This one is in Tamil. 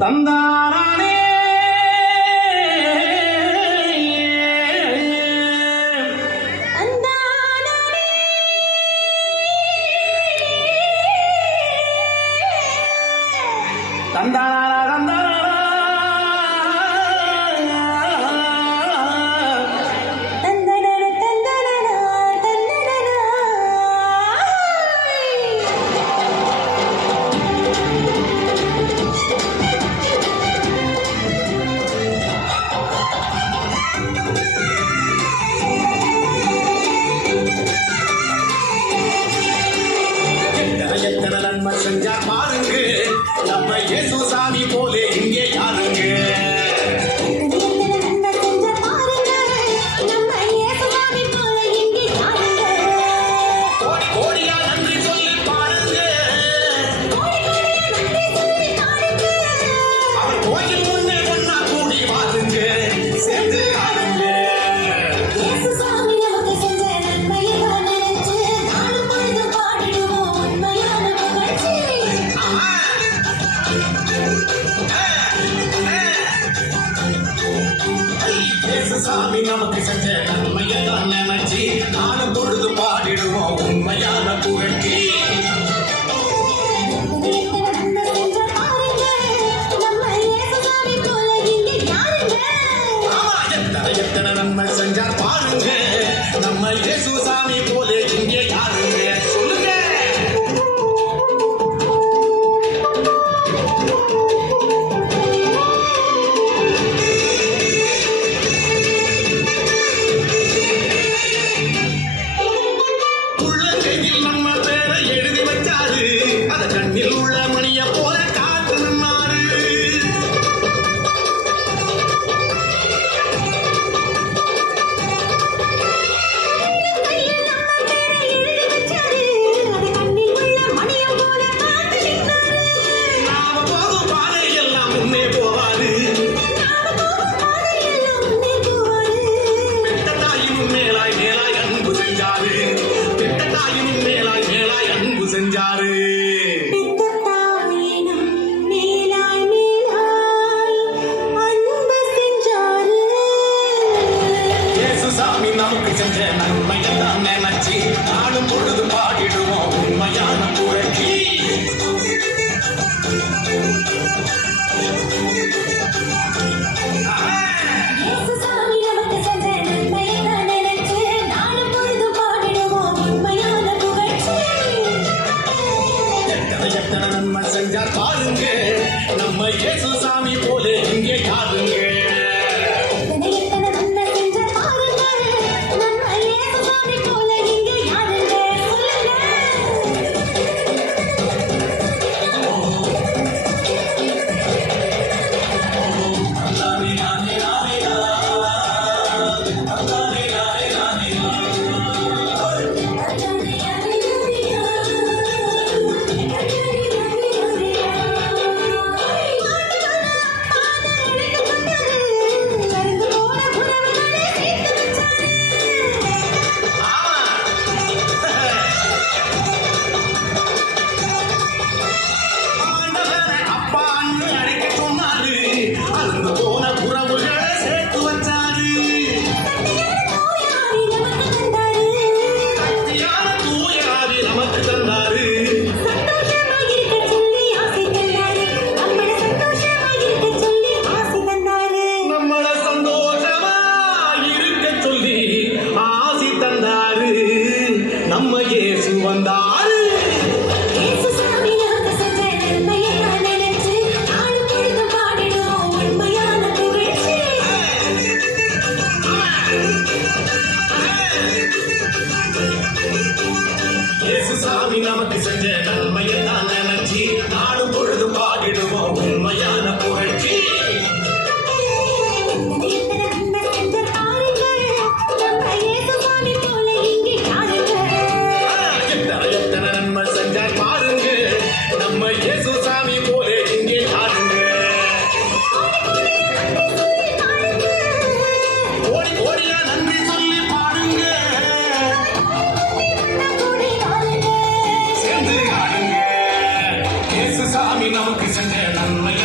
தந்தானே செஞ்சார் பாருங்க நம்ம இயேசு சாமி போலே இங்கே யாருங்க கோடி கோடியா நன்றி சொல்லி பாருங்க அவர் கோயில் முன்னே ஒன்னா கூடி வாருங்க சேர்ந்து ஆடுங்க சாமி நமக்கு செஞ்ச நன்மையெல்லாம் நினைச்சு நானும் பொழுது பாடிடுவோம் உண்மையான புகழ்ச்சி எத்தனை நன்மை செஞ்சார் பாருங்க நம்ம இயேசு சாமி போலே இங்கே யாருங்க சொல்லுங்க நம்ம பேரை எழுதி வச்சாரு அத கண்ணில் உள்ள மணிய போல காத்து நின்னாரு நாம போகும் பாதை எல்லாம் முன்னே போவாரு பெட்டதாயும் மேலாய் மேலாய் அன்பு செஞ்சாரு மேலாய் அன்பு செஞ்சாரு இயேசு சாமி நமக்கு செஞ்ச நன்மையெல்லாம் நினைச்சு நானும் பொழுது பாடிடுவோம் உண்மையான புகழ்ச்சி எத்தனை நன்மை செஞ்சார் பாருங்க நம்ம இயேசு சாமி போலே இங்கே யாருங்க நம்ம இயேசு வந்தாரு இயேசு சாமி நமக்கு செஞ்ச நன்மையெல்லாம் நினைச்சு நாடும் பொழுது பாடிடுவோம் உண்மையான புகழ்ச்சி சாமி நமக்கு செஞ்ச நன்மை